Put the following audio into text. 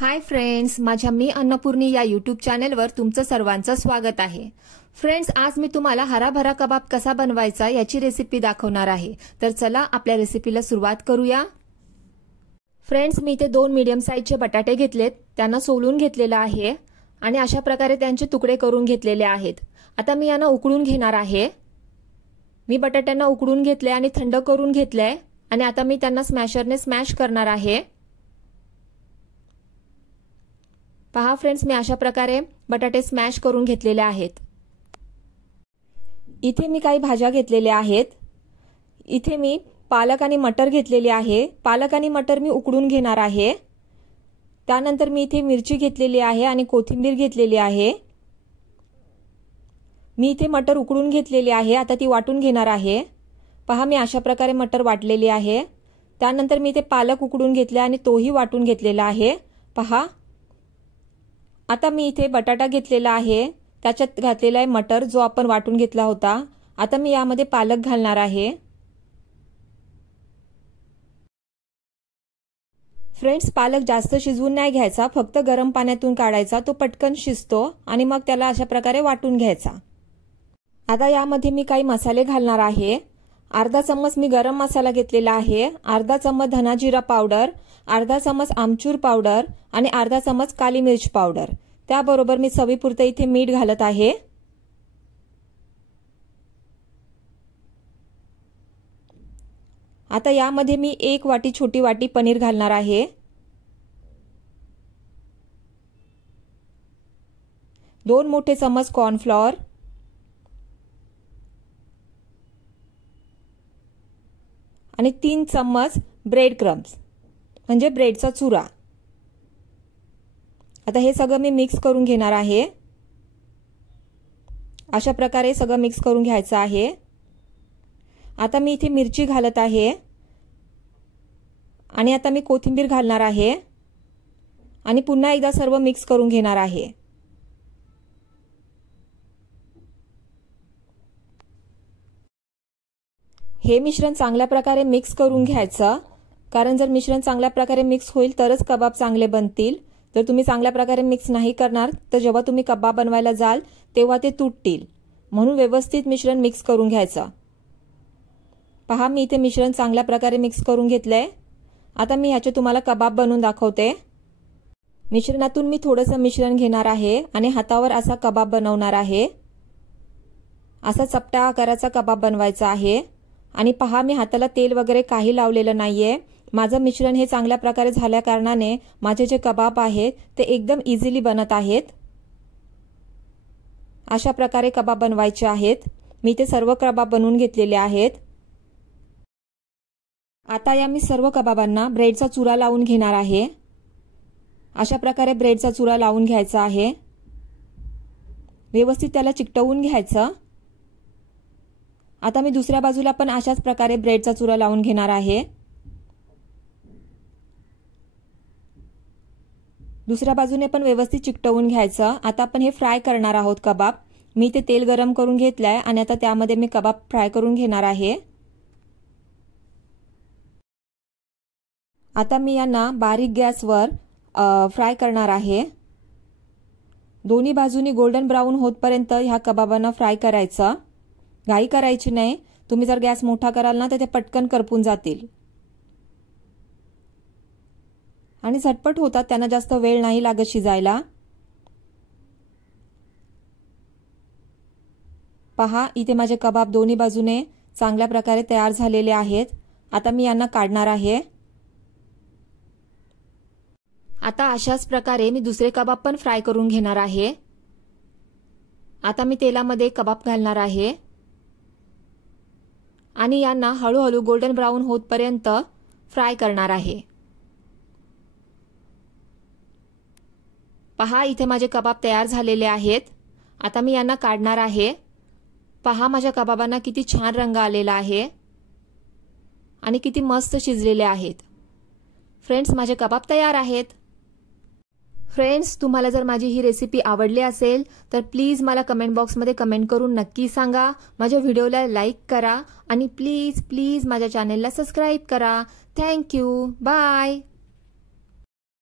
Hi friends, माझ्या मी अन्नपूर्णी या YouTube चॅनेलवर तुमचं सर्वांचं स्वागत आहे। फ्रेंड्स, आज मी तुम्हाला हराभरा कबाब कसा बनवायचा याची रेसिपी दाखवणार आहे। तर चला आपल्या रेसिपीला सुरुवात करूया। फ्रेंड्स, मी इथे 2 मीडियम साइजचे बटाटे घेतलेत, त्यांना सोलून घेतलेलं आहे आणि अशा प्रकारे त्यांचे तुकडे करून घेतलेले आहेत। आता मी यांना उकळून घेणार आहे। मी बटाट्यांना उकळून घेतले आणि थंड करून घेतले आणि आता मी त्यांना स्मॅशरने स्मॅश करणार आहे। पहा फ्रेंड्स, मी अशा प्रकारे बटाटे स्मॅश करून घेतलेले आहेत। इथे मी काही भाज्या घेतलेल्या आहेत। इथे मी पालक आणि मटर घेतलेले आहे। पालक आणि मटर मी उकडून घेणार आहे। त्यानंतर मी इथे मिरची घेतलेली आहे आणि कोथिंबीर घेतलेली आहे। मी इथे मटर उकडून घेतलेली आहे, आता ती वाटून घेणार आहे। पहा, मी अशा प्रकारे मटर वाटलेली आहे। त्यानंतर मी इथे पालक उकडून घेतले आणि तोही वाटून घेतलेला आहे। पहा, आता मी इथे बटाटा घेतलेला आहे, त्याच्यात घातलेला आहे मटर जो आपण वाटून घेतला होता। आता मी यामध्ये पालक घालणार आहे। फ्रेंड्स, पालक जास्त शिजवून नाही घ्यायचा, फक्त गरम पाण्यातून काढायचा, तो पटकन शिजतो आणि मग त्याला अशा प्रकारे वाटून घ्यायचा। आता यामध्ये मी काही मसाले घालणार आहे। अर्धा चम्मच मी गरम मसाला घेतलेला आहे, अर्धा चम्मच धना जिरा पावडर, अर्धा चम्मच आमचूर पावडर आणि अर्धा चम्मच काली मिर्च पावडर। त्याबरोबर मी चवीपुरते इथे मीठ घालत आहे। आता यामध्ये मी 1 वाटी छोटी वाटी पनीर घालणार आहे। 2 मोठे चम्मच कॉर्नफ्लॉवर आणि 3 चम्मच ब्रेड क्रम्स म्हणजे ब्रेडचा चुरा। आता हे सगळं मी मिक्स करून घेणार आहे। अशा प्रकारे सगळं मिक्स करून घ्यायचं आहे। आता मी इथे मिरची घालत आहे आणि आता मी कोथिंबीर घालणार आहे आणि पुन्हा एकदा सर्व मिक्स करून घेणार आहे। हे मिश्रण चांगल्या प्रकारे मिक्स करून घ्यायचं, कारण जर मिश्रण चांगल्या प्रकारे मिक्स होईल तरच कबाब चांगले बनतील। जर तुम्ही चांगल्या प्रकारे मिक्स नाही करणार तर जेव्हा तुम्ही कबाब बनवायला जाल तेव्हा ते तुटतील, म्हणून व्यवस्थित मिश्रण मिक्स करून घ्यायचं। पहा, मी इथे मिश्रण चांगल्या प्रकारे मिक्स करून घेतलंय। आता मी ह्याचे तुम्हाला कबाब बनवून दाखवते। मिश्रणातून मी थोडंसं मिश्रण घेणार आहे आणि हातावर असा कबाब बनवणार आहे। असा चपट्या आकाराचा कबाब बनवायचा आहे आणि पहा, मी हाताला तेल वगैरे काही लावलेलं नाहीये। माझं मिश्रण हे चांगल्या प्रकारे झाल्या कारणाने माझे जे कबाब आहेत ते एकदम इझिली बनत आहेत। अशा प्रकारे कबाब बनवायचे आहेत। मी ते सर्व कबाब बनवून घेतलेले आहेत। आता या मी सर्व कबाबांना ब्रेडचा चुरा लावून घेणार आहे। अशा प्रकारे ब्रेडचा चुरा लावून घ्यायचा आहे, व्यवस्थित त्याला चिकटवून घ्यायचं। आता मी दुसऱ्या बाजूला पण अशाच प्रकारे ब्रेडचा चुरा लावून घेणार आहे। दुसऱ्या बाजूने पण व्यवस्थित चिकटवून घ्यायचं। आता आपण हे फ्राय करणार आहोत कबाब। मी ते तेल गरम करून घेतलंय आणि आता त्यामध्ये मी कबाब फ्राय करून घेणार आहे। आता मी यांना बारीक गॅसवर फ्राय करणार आहे। दोन्ही बाजूनी गोल्डन ब्राऊन होतपर्यंत ह्या कबाबांना फ्राय करायचं, घाई करायची नाही। तुम्ही जर गॅस मोठा कराल ना तर ते पटकन करपून जातील आणि झटपट होतात, त्यांना जास्त वेळ नाही लागत शिजायला। पहा, इथे माझे कबाब दोन्ही बाजूने चांगल्या प्रकारे तयार झालेले आहेत। आता मी यांना काढणार आहे। आता अशाच प्रकारे मी दुसरे कबाब पण फ्राय करून घेणार आहे। आता मी तेलामध्ये कबाब घालणार आहे आणि यांना हळूहळू गोल्डन ब्राऊन होतपर्यंत फ्राय करणार आहे। पहा, इथे माझे कबाब तयार झालेले आहेत। आता मी यांना काढणार आहे। पहा, माझ्या कबाबांना किती छान रंग आलेला आहे आणि किती मस्त शिजलेले आहेत। फ्रेंड्स, माझे कबाब तयार आहेत। फ्रेंड्स, तुम्हाला जर माझी ही रेसिपी आवडली असेल तर प्लीज मला कमेंट बॉक्समध्ये कमेंट करून नक्की सांगा। माझ्या व्हिडिओला लाईक करा आणि प्लीज प्लीज माझ्या चॅनेलला सबस्क्राईब करा। Thank you, bye.